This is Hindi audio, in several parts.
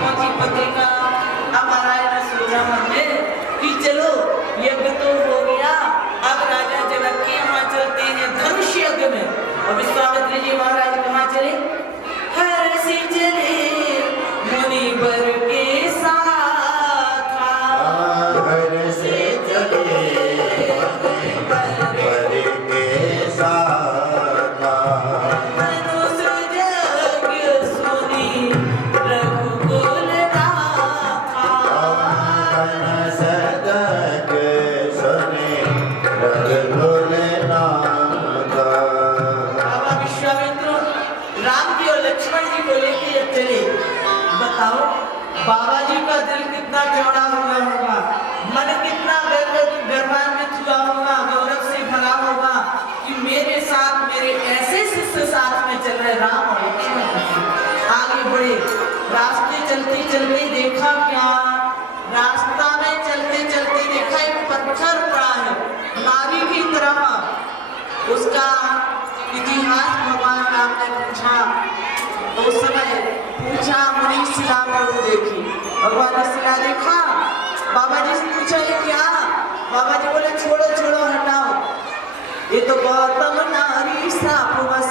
महात्मा की पत्रिका। अब महाराज ने सोचा मन में कि चलो यज्ञ तो हो गया, अब राजा जनक के यहाँ चलते हैं धनुष यज्ञ में। और विश्वामित्र जी महाराज कहाँ चले? हर से चले मुनिवर के साथ, हर से चले मुनिवर के साथ, धनुष यज्ञ सुनी रघुकुल नाथा, धनुष यज्ञ सुनी रघुकुल नाथा। बाबा विश्वामित्र राम जी और लक्ष्मण जी को लेके जब चले, बताओ बाबा जी का दिल कितना चौड़ा हुआ होगा, मन कितना गर्वान्वित हुआ होगा, गौरव से भरा होगा कि मेरे साथ मेरे ऐसे शिष्य साथ में चल रहे राम और लक्ष्मण। आगे बढ़े, रास्ते चलते चलते देखा क्या, रास्ता में चलते चलते देखा एक पत्थर पड़ा है नारी की तरह। उसका इतिहास भगवान राम ने पूछा, उस समय पूछा मुनि शिला पर देखी, भगवान ने शिला देखा, बाबा जी से पूछा ये क्या? बाबा जी बोले छोड़ो छोड़ो हटाओ, ये तो गौतम नारी साप बस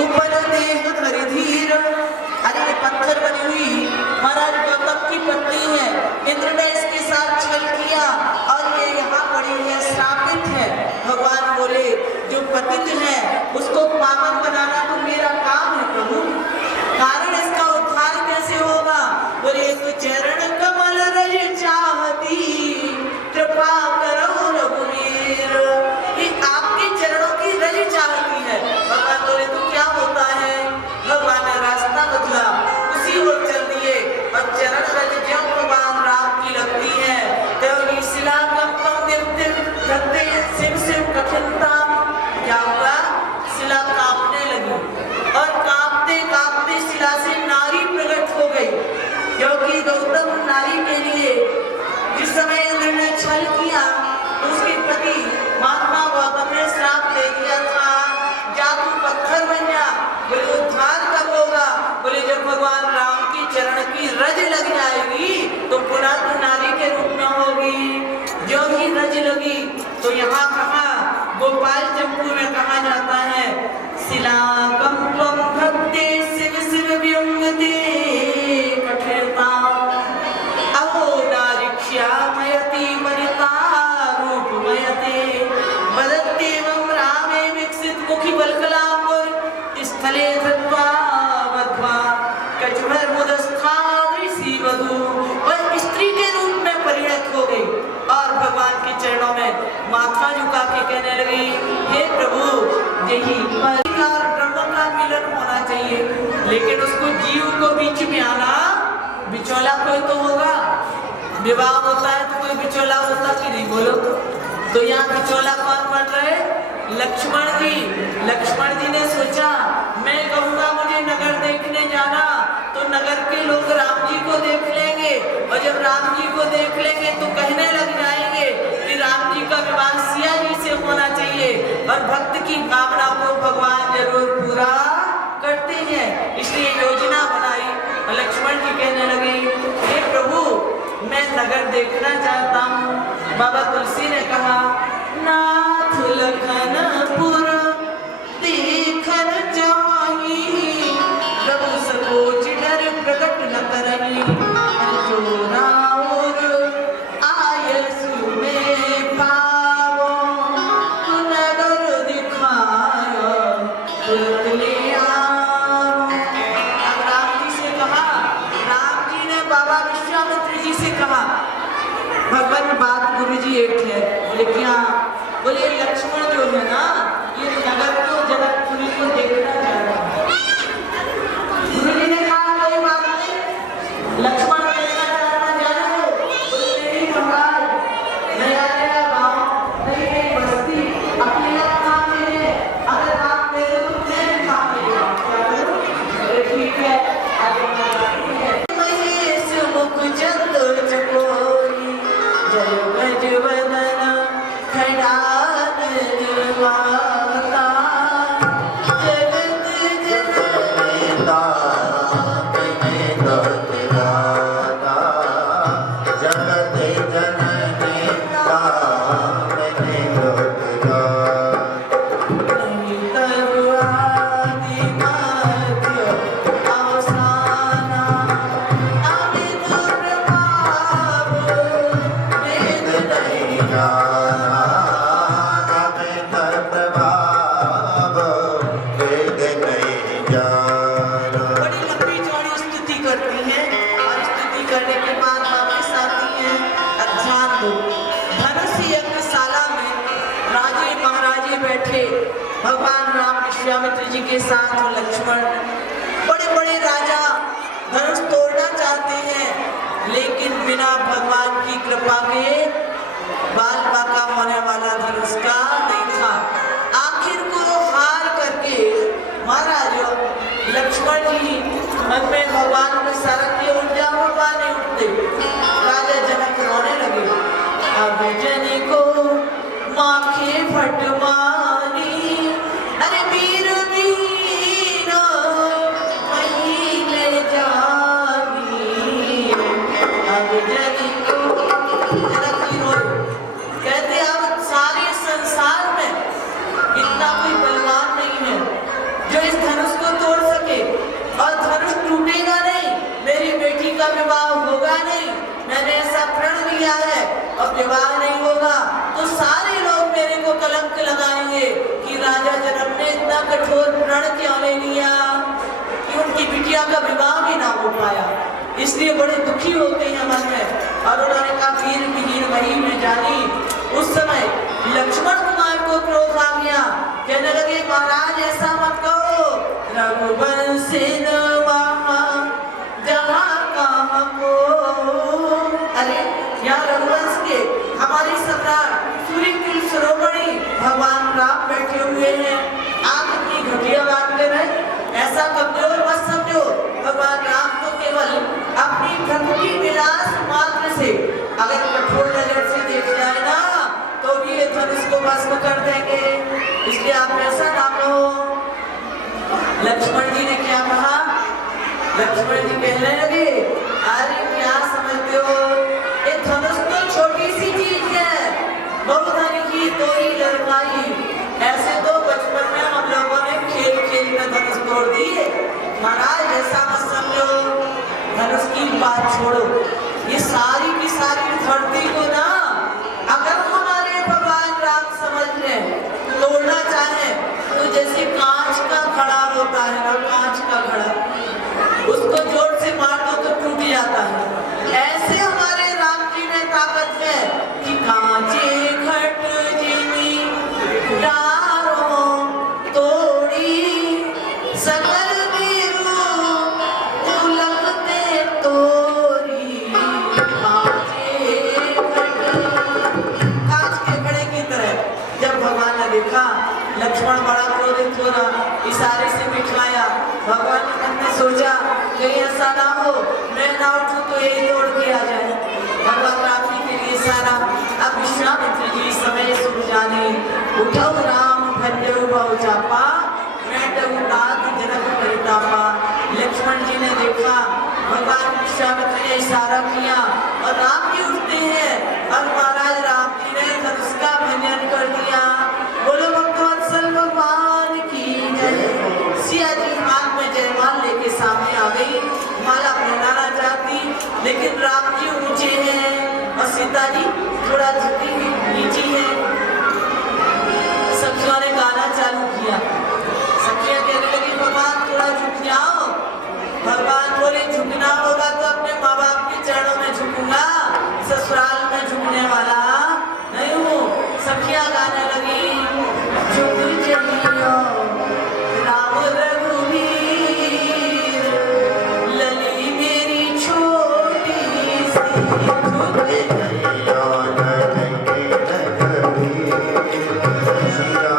उपन देह धरि धीर। अरे ये पत्थर बनी हुई महाराज गौतम की पत्नी है, इंद्र ने इसके साथ छल किया और ये यहाँ पड़ी है, श्रापित है। भगवान बोले जो पतित है उसको पावन बनाना तो मेरा काम है प्रभु, कारण इसका उद्धार कैसे होगा? बोले तो चरण कमल रज चाहती, कृपा करो रघुवीर। ये आपके चरणों की रज चाहती है। भगवान बोले तो क्या होता है? भगवान ने रास्ता बदला, उसी ओर चल दिए और चरण रज ज्यों भगवान राम की लगती है त्यों शिला कंपन धरते शिव शिव कठिनता। क्या हुआ? शिला कांपने लगी और कांपते कांपते शिला से नारी प्रकट हो गई, क्योंकि गौतम नारी के लिए जिस समय इंद्र ने छल किया उसके प्रति महात्मा गौतम ने श्राप दे दिया था, जा तू पत्थर बन जा। बोले उद्धार कब होगा? बोले जब भगवान राम की चरण की रज लग जाएगी तो पुनः तू नारी के रूप में होगी। जो ही रज लगी तो यहाँ कहा गोपाल चंपू में कहा जाता है शिला कंपम भक्ते शिव शिव व्युंगते कठिनता, अहो नारिक्ष्या मयति वनिता रूपमयते, वदत्येवं रामे विकसित मुखी बलकलापुर स्थले धत्वा वध्वा कचभर मुदस्था ऋषि वधू। वह स्त्री के रूप में परिणत हो गई और भगवान के चरणों में माथा झुका के कहने लगी हे प्रभु यही पति और ब्रह्म का मिलन होना चाहिए, लेकिन उसको जीव को बीच में आना, बिचौला कोई तो होगा। विवाह होता है तो कोई बिचौला होता कि नहीं बोलो? तो यहाँ बिचौला कौन बन रहे? लक्ष्मण जी। लक्ष्मण जी ने सोचा मैं कहूँगा मुझे नगर देखने जाना तो नगर के लोग राम जी को देख लेंगे और जब राम जी को देख लेंगे तो कहने लग जाएंगे कि राम जी का विवाह सिया जी से होना चाहिए और भक्त की भावना को भगवान जरूर पूरा करते हैं। इसलिए योजना बनाई और लक्ष्मण जी कहने लगे हे प्रभु मैं नगर देखना चाहता हूँ। बाबा तुलसी ने कहा नाथ लखनपुर देखन जाही, प्रभु सकोच डर प्रकट न करही, जो राउर आयसु में पावो, तु नगर दिखायो तुरत ले आओ। अब राम जी से कहा, राम जी ने बाबा विश्वामित्र जी से कहा भगवान बात गुरु जी एक है। बोले क्या? बोले लक्ष्मण जो है ना ये नगर को जनकपुरी को देखना चाहता है। गुरु जी ने कहा कोई बात नहीं, लक्ष्मण देखना चाहता जाने दो। बोले नहीं महाराज, नया नया गाँव नई नई बस्ती अपने आप है, अगर आप मेरे को नहीं दिखा बोले ठीक है महेश मुख चंद चकोरी जय गजवदन खड़ान निर्माता, जगत जननी पिता करने के बाद वापस आती हैं। अब ध्यान दो, धनुष यज्ञशाला में राजे महाराजे बैठे, भगवान राम विश्वामित्र जी के साथ और लक्ष्मण। बड़े बड़े राजा धनुष तोड़ना चाहते हैं, लेकिन बिना भगवान की कृपा के बाल बाका होने वाला धनुष का नहीं था। आखिर को हार करके महाराज लक्ष्मण जी मन में भगवान को शरण की ऊर्जा भगवान नहीं उठते। राजा जनक रोने लगे, अब जन को माखे फटमानी, अरे वीर वीरा वहीं ले जानी। अब जन को जनक जी रोए, कहते अब सारे संसार में इतना कोई बलवान नहीं है जो इस धनुष को तोड़ सके, और धनुष टूटेगा नहीं, मेरी बेटी का विवाह होगा नहीं, मैंने ऐसा प्रण लिया है, और विवाह नहीं होगा तो सारे लोग मेरे को कलंक लगाएंगे कि राजा जनक ने इतना कठोर प्रण क्यों ले लिया कि उनकी बिटिया का विवाह भी ना हो पाया। इसलिए बड़े दुखी होते हैं मन में। और उन्होंने कहा वीर विहीन वही में जानी। उस समय लक्ष्मण कुमार को क्रोध आ गया, कहने लगे महाराज ऐसा मत कहो, रघुवंशी जहाँ कहाँ को। अरे यहाँ रघुवंश के हमारे सम्राट सूर्यकुल शिरोमणि भगवान राम बैठे हुए हैं, आप इतनी घटिया बात कर रहे हैं, ऐसा कमजोर मत समझो। भगवान राम तो केवल अपनी भक्ति विलास मात्र से अगर कठोर नजर से देख जाए ना तो भी ये धनुष को भस्म कर देंगे, इसलिए आप ऐसा ना कहो। लक्ष्मण जी ने क्या कहा? लक्ष्मण जी कहने लगे अरे क्या समझते हो, ये धनुष तो छोटी सी चीज है, बहुधन की तो ही लड़ाई। ऐसे तो बचपन में हम लोगों ने खेल खेल में धनुष तोड़ दिए, महाराज ऐसा मत समझो। धनुष की बात छोड़ो, ये सारी की सारी धरती को ना अगर हमारे भगवान राम समझ लें, तोड़ना चाहे तो जैसे कांच का घड़ा होता है ना, कांच का घड़ा, उसको जोर से मार दो तो टूट जाता है। ऐसे हमारे राम जी में ताकत है कि कांचे घट जिमी डारो तोड़ी, सकल वीरू उलगते तोरी। कांचे घट, कांच के घड़े की तरह जब भगवान ने देखा, लक्ष्मण बड़ा क्रोधित हो रहा, इशारे से बिठाया। भगवान ने मन में सोचा कहीं ऐसा ना हो मैं ना उठूं तो यही तोड़ के आ जाए। भगवान राम जी के लिए इशारा। अब विश्वामित्र जी समय सुन जाने, उठो राम भजो बहु चापा, बैठो तात जनक परितापा। लक्ष्मण जी ने देखा भगवान विश्वामित्र ने इशारा किया और राम जी उठते हैं, और महाराज राम जी ने धनुष का भंजन कर दिया। बोलो भक्तवत्सल भगवान की जय। सिया जी हाथ में जयमाल लेके सामने आ गई, माला पहनाना चाहती, लेकिन राम जी ऊंचे हैं और सीता जी थोड़ा झुकी नीची है। सखियों ने गाना चालू किया, सखियां कहने लगी भगवान थोड़ा झुक जाओ। भगवान बोले झुकना होगा तो अपने माँ बाप के चरणों में झुकूंगा, ससुराल में झुकने वाला नहीं हूँ। सखियां गाने लगी झुक जइयो राम रघुवीर, लली मेरी छोटी सी, झुक जइयो नरके रघुवीर, सिया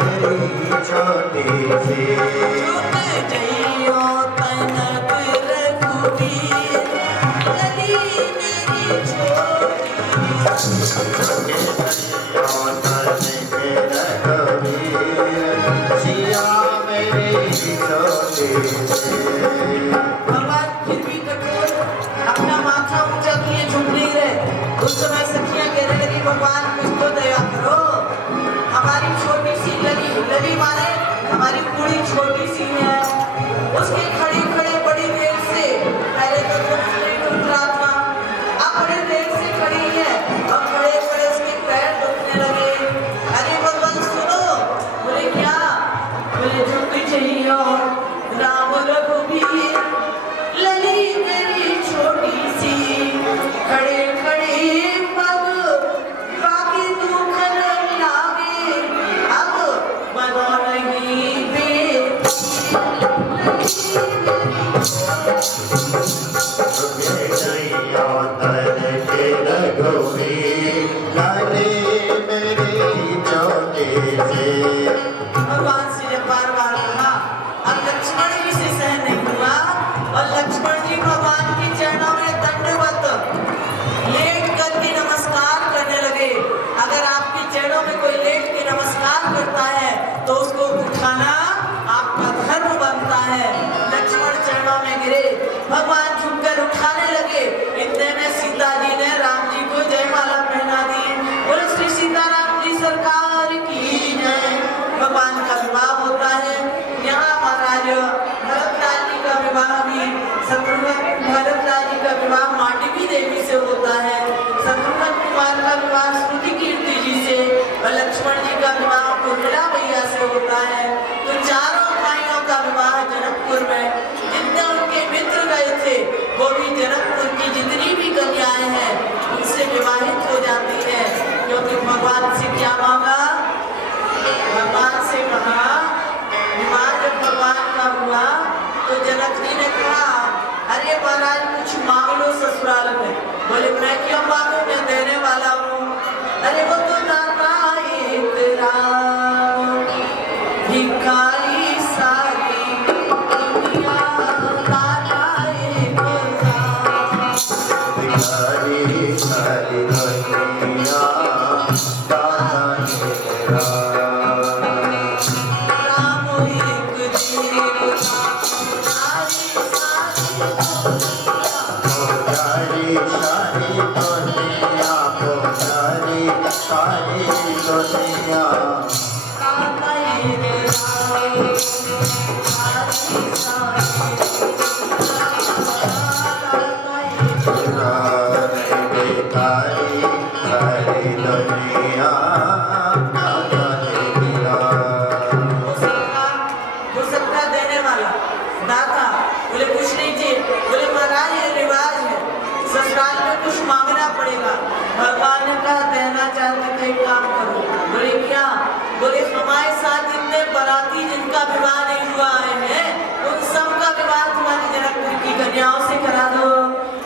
मेरी छोटी सी। झुक जइयो तनक रघुवीर, लली मेरी छोटी सी। भगवान फिर भी कठोर अपना माथा ऊंचा किए झुक नहीं रहे। उस समय सखियां कहने लगी भगवान कुछ तो दया करो, हमारी छोटी सी लली, लली माने हमारी पूरी छोटी सी है, उसके खड़े खड़े बड़ी देर से, पहले तो धनुष नहीं टूट रहा था, अब बड़ी देर से खड़ी है और खड़े खड़े उसके पैर दुखने लगे। अरे भगवान सुनो। बोले क्या? बोले झुक चाहिए राम रघुवीर, लली मेरी छोटी सी। रघुवीर लाले मेरे छोटे से। भगवान से जब बार बार कहा, अब लक्ष्मण जी से सहन नहीं हुआ और लक्ष्मण जी भगवान के चरणों में दंडवत लेट करके नमस्कार करने लगे। अगर आपके चरणों में कोई लेट के नमस्कार करता है तो उसको उठाना आपका धर्म बनता है। लक्ष्मण चरणों में गिरे, भगवान झुककर उठाने लगे। इतने में सीता जी ने राम जी को जयमाला पहना दी। बोले श्री सीताराम जी सरकार की जय। भगवान का विवाह होता है। यहाँ महाराज भरतलाल जी का विवाह भी भरतलाल जी का विवाह मांडवी देवी से होता है। शत्रुघ्न कुमार का विवाह श्रुति कीर्ति जी से और लक्ष्मण जी का विवाह उर्मिला मैया से होता है। तो चारों भाइयों का विवाह जनकपुर में, जितने उनके मित्र गए थे वो भी जनकपुर की जितनी भी कन्याएं हैं उनसे विवाहित हो जाती है। क्योंकि भगवान से क्या मांगा? भगवान से कहा विवाह। जब भगवान का हुआ तो जनक जी ने कहा, अरे महाराज कुछ मांग लो ससुराल में। बोले मैं क्यों मांगू, मैं देने वाला हूँ। अरे वो तो दाता एक राम, भिखारी सारी दुनिया, दाता एक राम। भिखारी सारी दुनिया, दाता एक राम। राम एक देवता, सारी सारी दुनिया, पुजारी सारी दुनिया। दाता एक राम, सारी भिखारी सारी दुनिया, दाता एक राम। हो सकता देने वाला दाता। बोले कुछ नहीं चाहिए। बोले महाराज ये रिवाज है, ससुराल में कुछ मांगना पड़ेगा। भगवान ने कहा देना चाहते तो एक काम करो। बोले क्या? बोले हमारे साथ जितने बाराती जिनका विवाह नहीं हुआ है उन सबका विवाह तुम्हारी जनकपुर की कन्याओं से करा दो।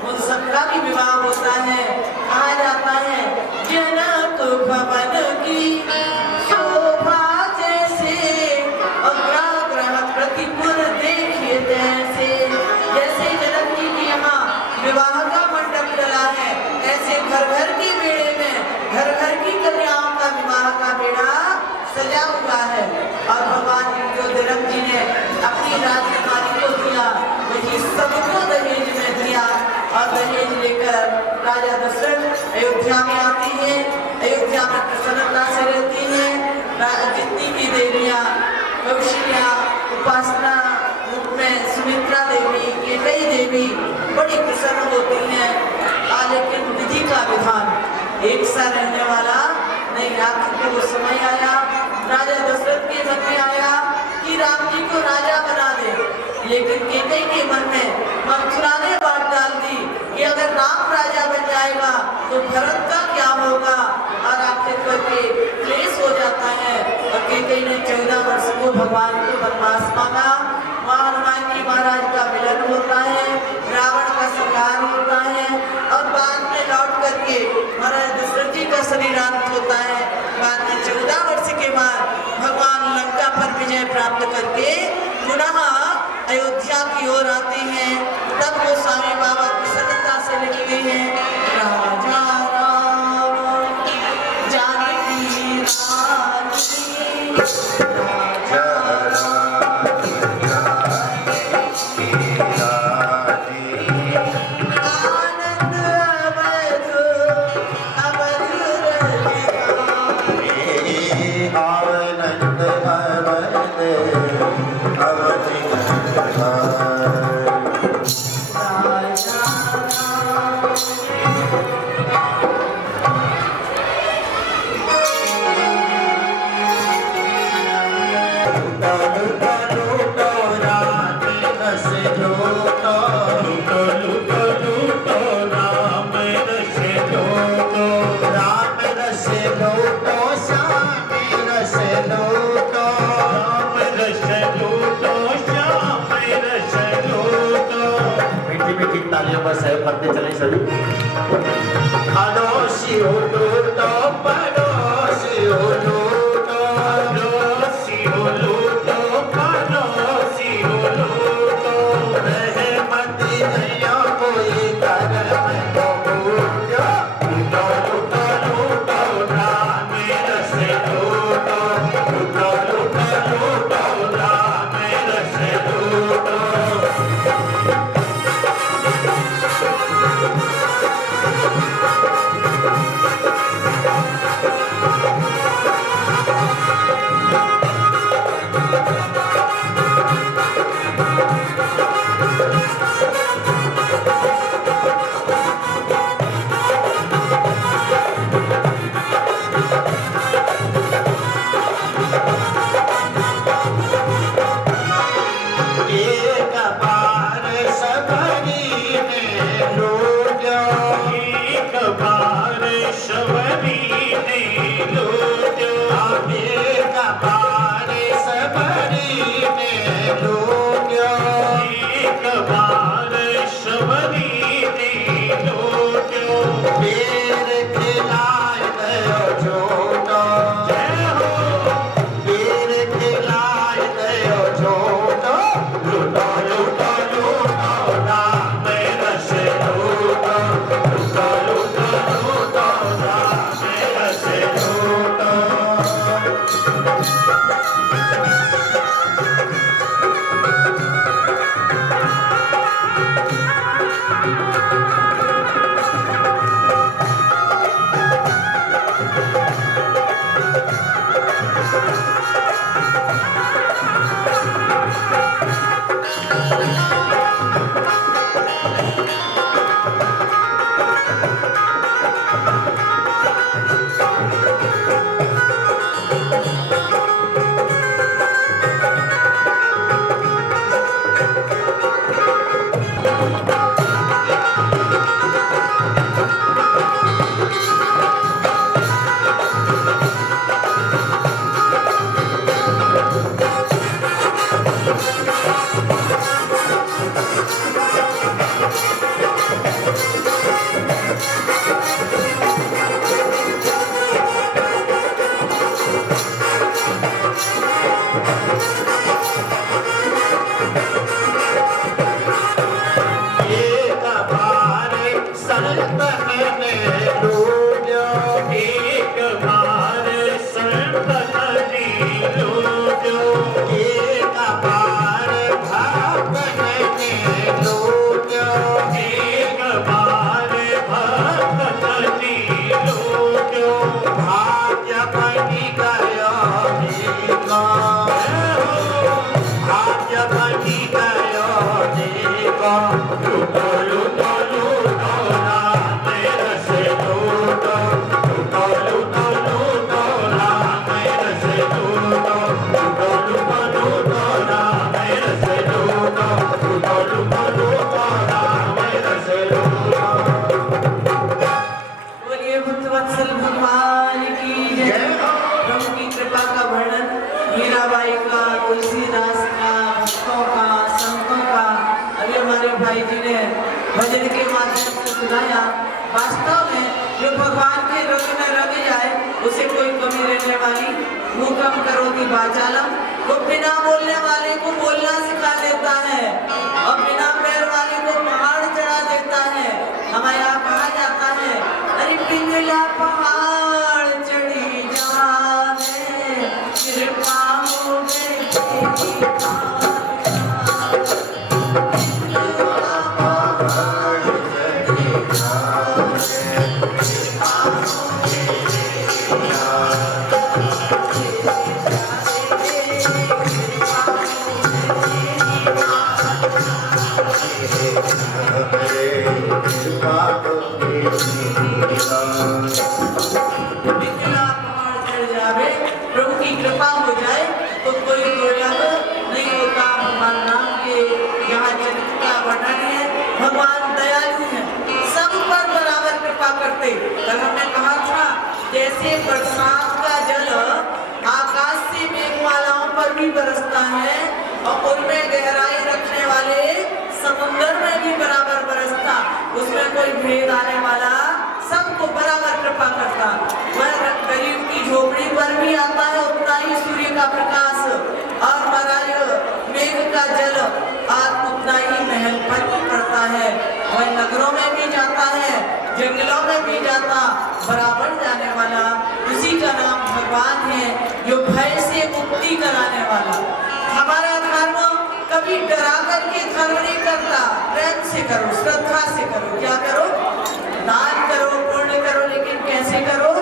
उन सबका भी विवाह होता है। कहा जाता है जनक भवन की शोभा जैसे अग्रह प्रतिपुर देखिए तैसे। जैसे जनक जी के यहाँ विवाह का मंडप डला है, ऐसे घर घर की बेड़े में घर घर की कन्याओं का विवाह का बेड़ा सजा हुआ है। और भगवान जो जनक जी ने अपनी राजकुमारी को दिया वही सबको दहेज में दिया। और दहेज लेकर राजा दशरथ अयोध्या में आती है। अयोध्या में प्रसन्नता से रहती है। जितनी भी देवियां कौशल्या, उपासना रूप में सुमित्रा देवी, ये कई देवी बड़ी प्रसन्न होती हैं। लेकिन विधि का विधान एक सा रहने वाला नहीं। आखिर को वो समय आया, राजा दशरथ के मन में आया कि राम जी को राजा बना दे। लेकिन कैकेयी के मन में मथुरा ने बात डाल दी कि अगर राम राजा बन जाएगा तो भरत का क्या होगा। और आखिर करके क्लेश हो जाता है। और कैकेयी ने 14 वर्ष को भगवान को वनवास मांगा। वहाँ हनुमान जी महाराज का मिलन होता है, रावण का संहार होता है और बाद में लौट करके महाराज दशरथ जी का शरीरांत होता है। बाद में 14 वर्ष के बाद भगवान लंका पर विजय प्राप्त करके पुनः अयोध्या की ओर आते हैं। तब वो स्वामी बाबा प्रसन्नता से लिखते हैं, राजा राम जानकी रानी, राजा आनंद अवध अवध आनंद अवधि तालियां बस सहयोग करते चले सभी। अड़ोसी हो लूटो पड़ोसी हो लूटो, अड़ोसी हो लूटो पड़ोसी हो लूटो, रहमती नैया कोई कर में तो भूलो, लूटो लूटो लूटो राम रस लूटो, लूटो लूटो लूटो राम रस लूटो। एक बार सबरी ने लूटो, एक बार सबरी ने लूटो, एक बार सबरी ने लूटो, एक बार सबरी ने लूटो, पेड़ खिलाए गयो छोटो, जय हो पेड़ खिलाए गयो छोटो, लूटो लूटो लूटो राम रस लूटो, लूटो लूटो लूटो राम रस लूटो। एक बार संतन ने लूटो, एक बार संतन ने लूटो, एक बार भक्तन ने लूटो, एक बार भक्तन ने लूटो, भाग्य बनी गयो देखो, भाग्य बनी गयो देखो, लूटो लूटो लूटो राम रस लूटो, लूटो लूटो लूटो राम रस लूटो, लूटो लूटो लूटो राम रस लूटो, लूटो लूटो लूटो राम रस लूटो। बोलिए भक्तवत्सल भगवान की जय। प्रभु की कृपा का वर्णन मीराबाई का, तुलसीदास का, भक्तों का, संतों का अभी हमारे भाई जी ने भजन के माध्यम से सुनाया। वास्तव में जो भगवान के रंग में रंग जाए उसे कोई कमी रहने वाली, मुकम करोति वाचालम, वो बिना बोलने वाले को बोलना सिखा देता है और बिना पैर वाले को पहाड़ चढ़ा देता है। हमारे यहाँ कहा जाता है, अरे पिंगला पहाड़ चढ़ी जावे, कृपा हो गई तेरी पिंगला पहाड़ चढ़ जावे, प्रभु की कृपा हो जाए तो कोई दुर्लभ नहीं होता। भगवान राम के यहाँ चरित्र का वर्णन है। भगवान दयालु हैं, सब पर बराबर कृपा करते। कल हमने कहा था जैसे बरसात का जल आकाश से मेघमालाओं पर भी बरसता है और उनमें गहराई रखने वाले समुद्र में भी बराबर बरसता, उसमें कोई भेद आने वाला, सबको बराबर कृपा करता। वह गरीब की झोपड़ी पर भी आता है उतना ही सूर्य का प्रकाश, और महाराज मेघ का जल और उतना ही महल पर पड़ता है। वह नगरों में भी जाता है, जंगलों में भी जाता, बराबर जाने वाला। उसी का नाम भगवान है, जो भय से मुक्ति कराने वाला। हमारा धर्म कभी डरा करके धर्म नहीं करता, प्रेम से करो, श्रद्धा से करो। क्या करो? दान करो, पुण्य करो, लेकिन कैसे करो?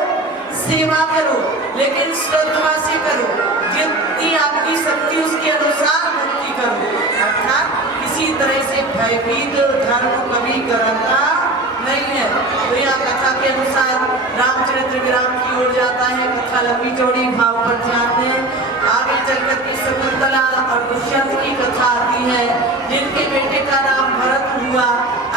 सेवा करो, लेकिन श्रद्धा से करो। जितनी आपकी शक्ति उसके अनुसार भक्ति करो, अर्थात किसी तरह से भयभीत धर्म कभी करना नहीं है। तो यह कथा के अनुसार रामचरित्र विराम की ओर जाता है। कथा लंबी चौड़ी, भाव पर ध्यान दें। आगे चलकर की शकुंतला और दुष्यंत की कथा आती है, जिनके बेटे का नाम भरत हुआ।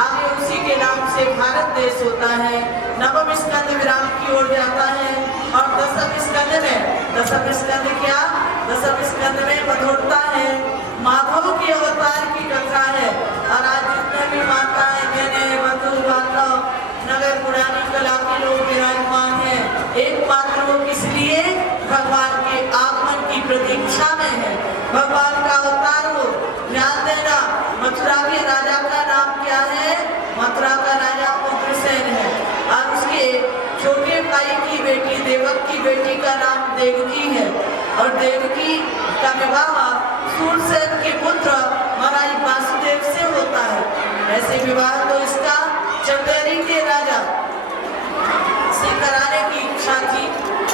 आगे उसी के नाम से भारत देश होता है। नवम स्कंद विराम की ओर जाता है, और दसम स्कंद में, दसम स्कंद क्या? दसम स्कंद में मधुरता है, माधव के अवतार की कथा है। और आज जितने भी माताएं, बहनें, बंधु बांधव, नगर पुरानी कला के लोग विराजमान हैं, एकमात्र वो किस लिए? भगवान के आगमन की प्रतीक्षा में है। भगवान का अवतार हो। ध्यान देना, मथुरा के राजा का नाम क्या है? मथुरा का राजा उग्रसेन है, और उसके छोटे भाई की बेटी, देवक की बेटी का नाम देवकी है। और देवकी का विवाह सूरसेन के पुत्र महाराज वासुदेव से होता है। ऐसे विवाह तो इसका चंदेरी के राजा से कराने की इच्छा थी,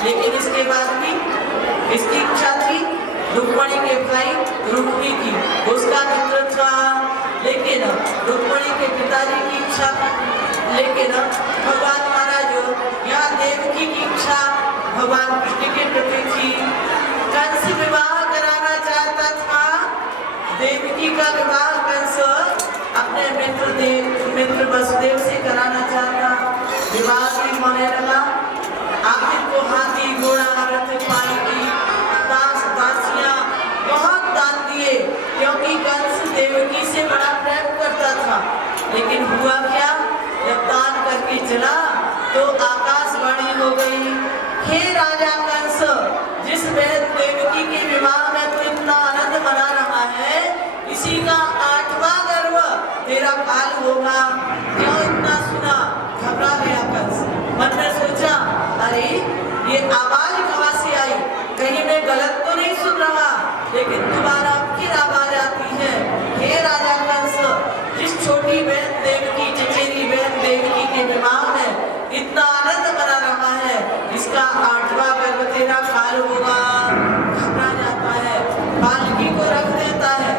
लेकिन इसके बाद भी इसकी इच्छा थी रुक्मणी के भाई रुक्मी की, उसका मित्र था, लेकिन रुक्मणी के पिताजी की इच्छा, लेकिन भगवान महाराज यहाँ देवकी की इच्छा भगवान कृष्ण के प्रति थी। कंस विवाह कराना चाहता था, देवकी का विवाह कंस अपने मित्र वसुदेव से कराना चाहता। विवाह भी होने लगा। आखिर को हाथी, घोड़ा, रथ, पालकी, दास दासियां बहुत दान दिए, क्योंकि कंस देवकी से बड़ा प्रेम करता था। लेकिन हुआ क्या? जब दान करके चला तो आकाशवाणी हो गई, हे राजा कंस, जिस बहन देवकी के विवाह में तो इतना आनंद मना रहा है, इसी का 8वां गर्भ तेरा काल होगा। क्यों इतना सुना? घबरा गया कंस। मन में सोचा, अरे ये आवाज कहाँ से आई? कहीं मैं गलत तो नहीं सुन रहा? लेकिन दोबारा फिर आवाज आती है, हे राजा कंस, जिस छोटी बहन देवकी, चचेरी बहन देवकी के विवाह में इतना आनंद मना रहा है, इसका 8वां गर्भ तेरा काल होगा। घबरा जाता है, पालकी को रख देता है,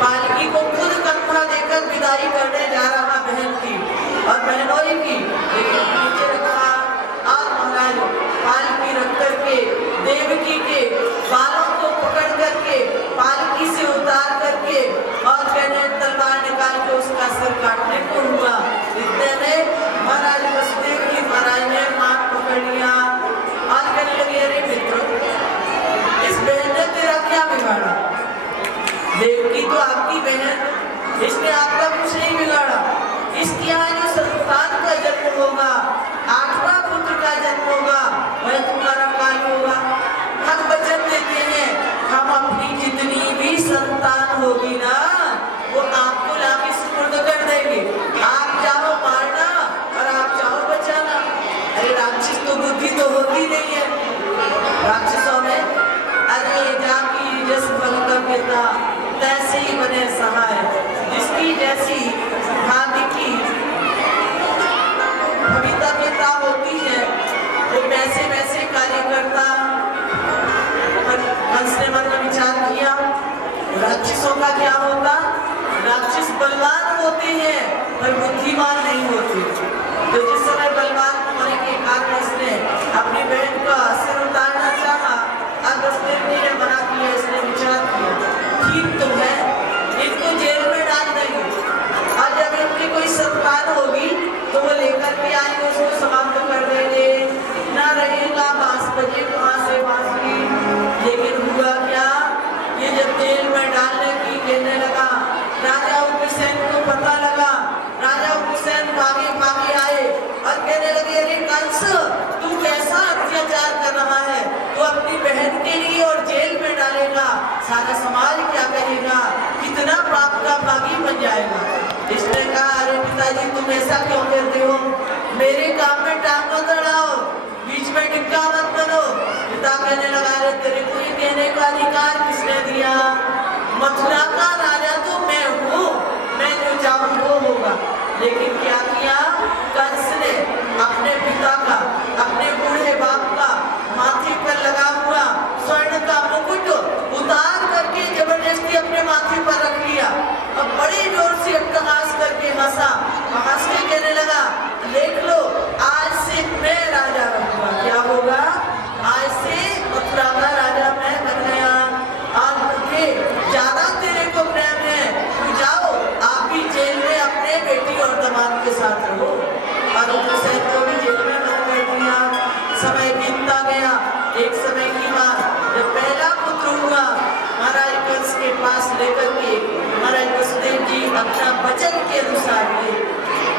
पालकी को खुद कंधा देकर विदाई करने जा रहा बहन की और बहनोई की, लेकिन नीचे रखा। और महाराज पालकी रख करके देवकी के बालों को पकड़ करके पालकी से उतार करके और कहने तलवार निकाल के उसका सिर काटने को हुआ। इतने में महाराज वसुदेव की महाराज ने हाथ पकड़ लिया और कहने लगे, अरे मित्र, इस बहन ने तेरा क्या बिगाड़ा? देवकी तो आपकी बहन, इसने आपका कुछ नहीं बिगाड़ा। इसके यहाँ जो संतान का जन्म होगा, 8वां पुत्र का जन्म होगा, वह तुम्हारा काल होगा। हम वचन देते हैं, हम अपनी जितनी भी संतान होगी ना, वो आपको लाके सुपुर्द कर देंगे। आप चाहो मारना और आप चाहो बचाना। अरे राक्षस तो बुद्धि तो होती नहीं है राक्षसों में। अरे जाकी जस भक्तव्यता तैसे ही बने सहाय, जिसकी जैसी भाग्य की भवितव्यता होती है, वो वैसे वैसे कार्य करता। कंस ने मन में विचार किया, राक्षसों का क्या होगा? राक्षस बलवान होते हैं पर बुद्धिमान नहीं होते। तो जिस समय बलवान होने के कारण इसने अपनी बहन का सिर उतारना चाहा, अब वसुदेव ने मना किया। इसने विचार किया, ठीक तो है, इनको जेल में डाल देंगे, और जब इनकी कोई संतान होगी तो वो लेकर के आएंगे, उसको समाप्त कर देंगे, ना रहेगा बांस बजे वहां से बांसुरी। लेकिन हुआ क्या? ये जब तेल में डालने की कहने लगा, राजा सारा समाज क्या कहेगा, कितना पाप का भागी बन जाएगा। इसने कहा अरे पिताजी तुम ऐसा क्यों करते हो, मेरे काम में टांग मत अड़ाओ, बीच में डिक्का मत बनो। पिता कहने लगा अरे तेरे को ये कहने का अधिकार किसने दिया, मथुरा का राजा तो मैं हूँ, मैं जो चाहूँ वो होगा। लेकिन क्या किया कंस ने, अपने पिता का, अपने बूढ़े बाप का माथे पर लगा हुआ स्वर्ण का मुकुट उतार करके जबरदस्ती अपने माथे पर रख लिया। अब बड़े जोर से अट्टहास करके हंसा, हंस के कहने लगा देख लो आज से मैं राजा रहूंगा। क्या होगा, आज से मथुरा का राजा मैं बन गया। आज मुझे ज्यादा तेरे को प्रेम है, तू जाओ आप भी जेल में अपने बेटी और दामाद के साथ रहो। और हुसैन को भी जेल में बंद कर दिया। समय बीतता गया। एक समय की बात, जब पहला पुत्र हुआ महाराज कंस के पास लेकर के महाराज वसुदेव जी अपना वचन के अनुसार थे।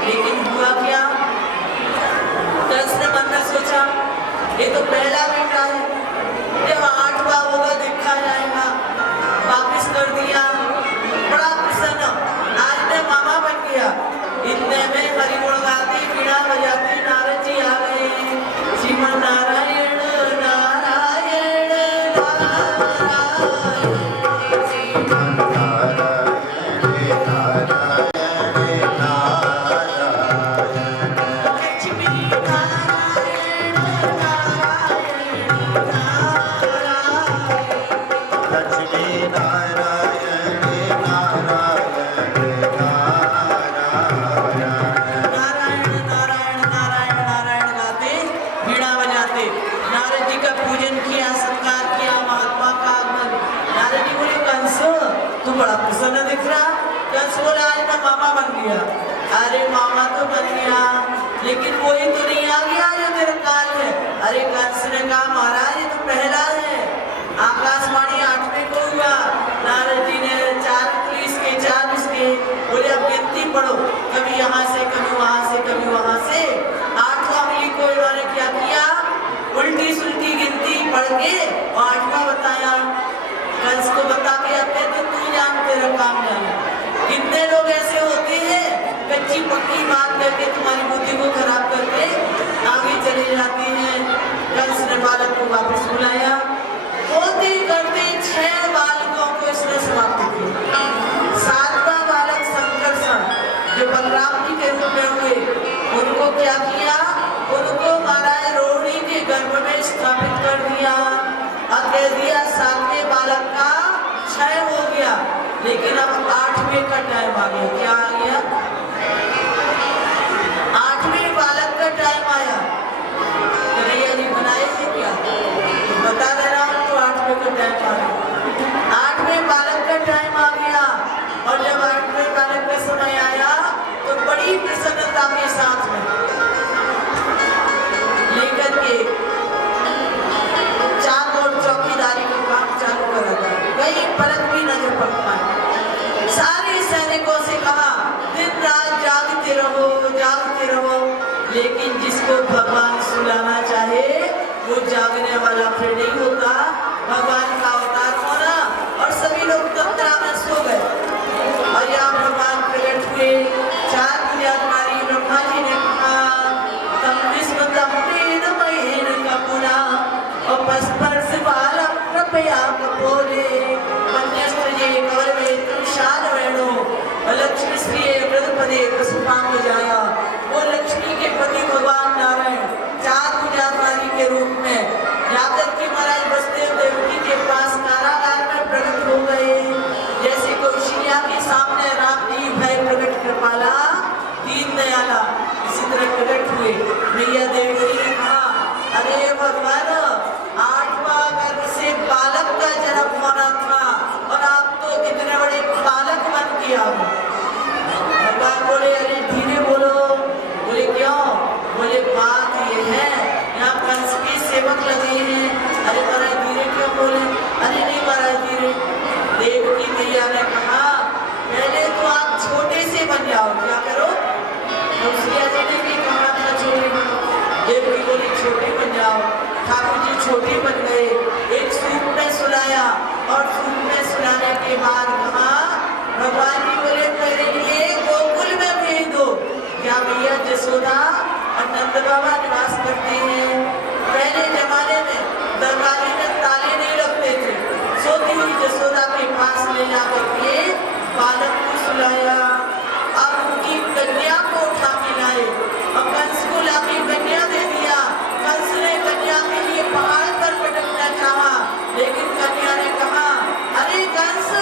लेकिन हुआ क्या, कंस ने मन में सोचा ये तो पहला बेटा है, जब 8वां होगा देखा जाएगा। वापिस कर दिया, बड़ा प्रसन्न, आज मैं मामा बन गया। इतने में हरिगुण गाती बीड़ा बजाती नारद जी आ गए। श्रीमन नारायण नारायण नारायण श्रीमन नारायण नारायण नारायण लक्ष्मी नारायण नारायण नारायण लक्ष्मी नारायण नारायण नारायण नारायण नारायण गाते बीड़ा बजाते नारद जी का पूजन किया, सत्कार किया, महात्मा का आगमन। नारद जी बोले कंस तू बड़ा प्रसन्न दिख रहा। कंस बोला आज मैं मामा बन गया। अरे मामा तो बन गया लेकिन कोई तो नहीं आ गया जो तेरा काल है। अरे कंस ने कहा महाराज ये तो पहला है, आकाशवाणी 8वें को हुआ। नारद जी ने 4 पुलिस के 4 इसके बोले अब गिनती पढ़ो, कभी यहाँ से कभी वहाँ से कभी वहाँ से। 8वां उंगली को इन्होंने क्या किया, उल्टी सुल्टी गिनती पढ़ के 8वां बताया। कंस को बता के अब कहते तू जान तेरा काम जाने। कितने लोग ऐसे होते हैं कच्ची पक्की बात करके तुम्हारी बुद्धि को खराब करके आगे चले जाते हैं। कंस ने बालक को वापस बुलाया, होते करते 6 बालकों को इसने समाप्त किया। 7वां बालक संकर्षण जो बलराम जी के रूप में हुए, उनको क्या किया, उनको महाराज रोहिणी के गर्भ में स्थापित कर दिया और कह दिया 7वें बालक का क्षय हो गया। लेकिन अब 8वें का टाइम आ गया। क्या आ गया, 8वें बालक का टाइम आया। कन्हैया जी बनाए थे क्या, बता दे रहा हूँ तो 8वें का टाइम आ गया। 8वें बालक का टाइम आ गया और जब 8वें बालक का समय आया तो बड़ी प्रसन्नता के साथ में लेकर के चार और चौकीदारी का काम चालू कर रहा था। कहीं पलक भी नजर पड़ पाए। सारे सैनिकों से कहा दिन रात जागते रहो जागते रहो। लेकिन जिसको भगवान सुलाना चाहे वो जागने वाला फिर नहीं होता। भगवान का अवतार होना और सभी लोग तंत्रा में सो गए। और यहाँ भगवान प्रकट हुए। 4 पुजारी ब्रह्मा जी ने कहा तम विष्णु तम वेद महेन कपुना और स्पर्श बालम कृपया कपोले मन्यस्त्र जे कवरवे तुषार वेणो लक्ष्मी श्री वृद्धपदे कुसुमांग जाया। वो लक्ष्मी के पति भगवान नारायण 4 पुजारी के रूप में जाकर के महाराज वसुदेव देवकी के पास कारागार में प्रकट हो गए। जैसे कौशल्या के सामने राम जी भय प्रकट कृपाला दीन दयाला, इसी तरह प्रकट हुए। मैया देवी ने कहा अरे भगवान 8वां गर्भ से बालक का जन्म होना था और आप तो इतने बड़े बालक बन के आओ। भगवान बोले अरे धीरे बोलो। बोले क्यों, बोले बात ये है यहाँ कंस के सेवक लगे हैं। अरे महाराज धीरे क्यों बोले, अरे नहीं महाराज धीरे। देव की मैया ने कहा पहले तो आप छोटे से बन जाओ। क्या करो, कौशल्या जी ने भी कहा था छोटे बनो। देव की बोली छोटे बन जाओ। ठाकुर जी छोटे बन गए, एक सूप में सुलाया और सूप में सुलाने के बाद कहा, भगवान जी बोले मेरे लिए गोकुल में भेज दो। क्या भैया जसोदा और नंद बाबा निवास करते हैं। पहले जमाने में दरबारी में ताले नहीं रखते थे। सोती हुई जसोदा के पास ले जाकर के बालक को सुलाया। अब उनकी कन्या को उठा के लाए और कंस को लाके कन्या दे दिया। कंस ने कन्या के लिए पहाड़ पर पटकना चाहा, लेकिन कन्या ने कहा, अरे कंस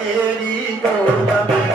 तेरी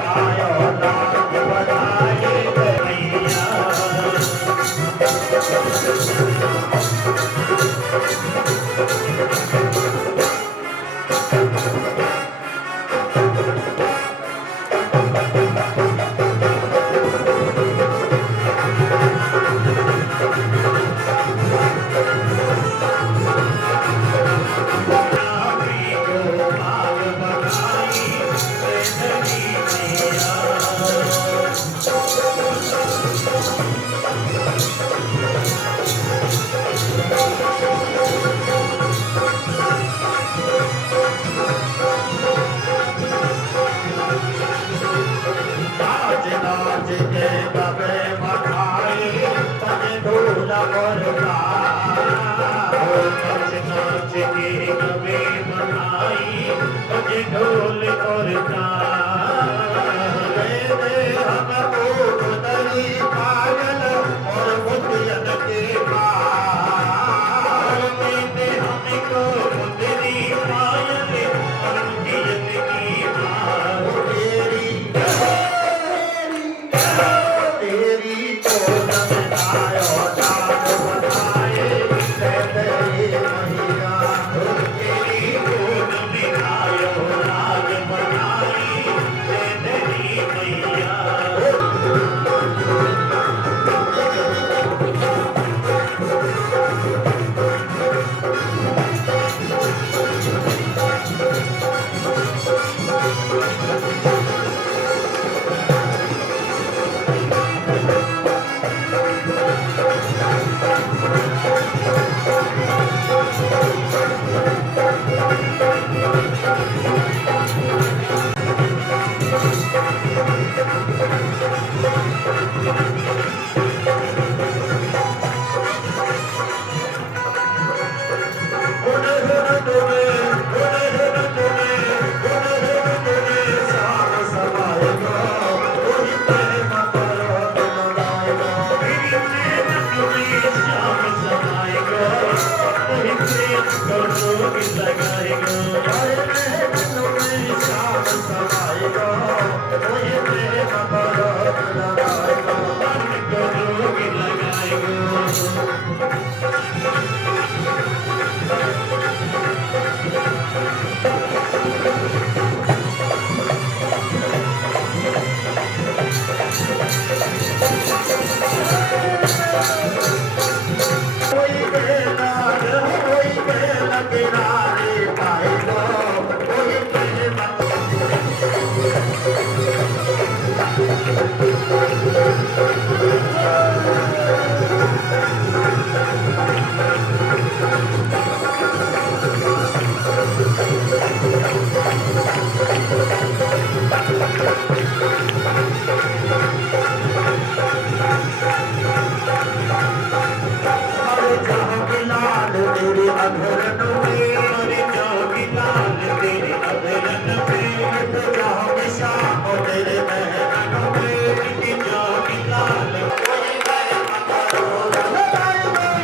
अधरन में जोगी लाल तेरे अधरन में जाओ शाम तेरे महरन में जोगी लाल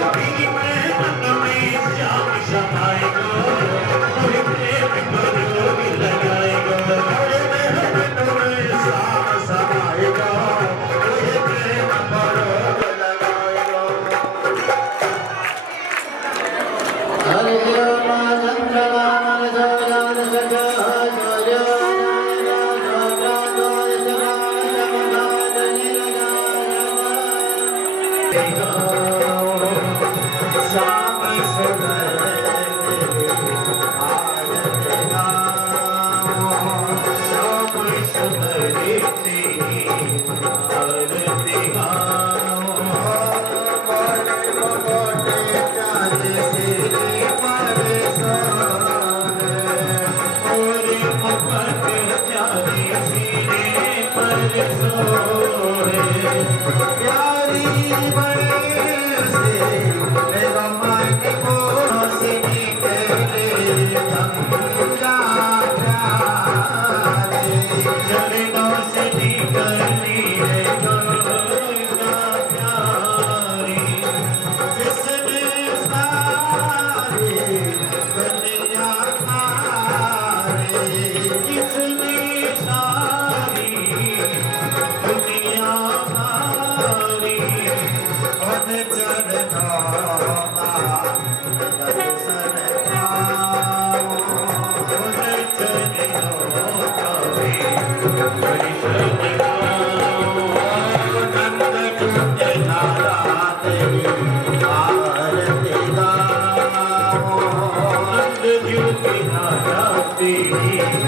कोई महरन में श्याम शमाएगो कोई प्रेम को जोगी लगाएगो कोई महरन में श्याम समाएगो कोई प्रेम को जोगी लगाएगो हरे राम चंद्रमा मनोजन सजो श्याम सुंदर आरती गाओ श्याम सुंदर तेरी आरती गाओ बड़े बड़े चाँद सिरे पर सोहे पूरे मुकुट चाँद सिरे पर सोहे प्यारी बड़ी से मेरा मन को से निकले गंगा प्यारे चरणों से निकली है गंगा प्यारी जिसने सारे दुनिया तारे जिसने सारी दुनिया तारी उन चरणों का दर्शन पाओ उन चरणों का भी दर्शन पाओ नंद चुंद धारा तेरी आरती गाओ नंद चुंद धारा तेरी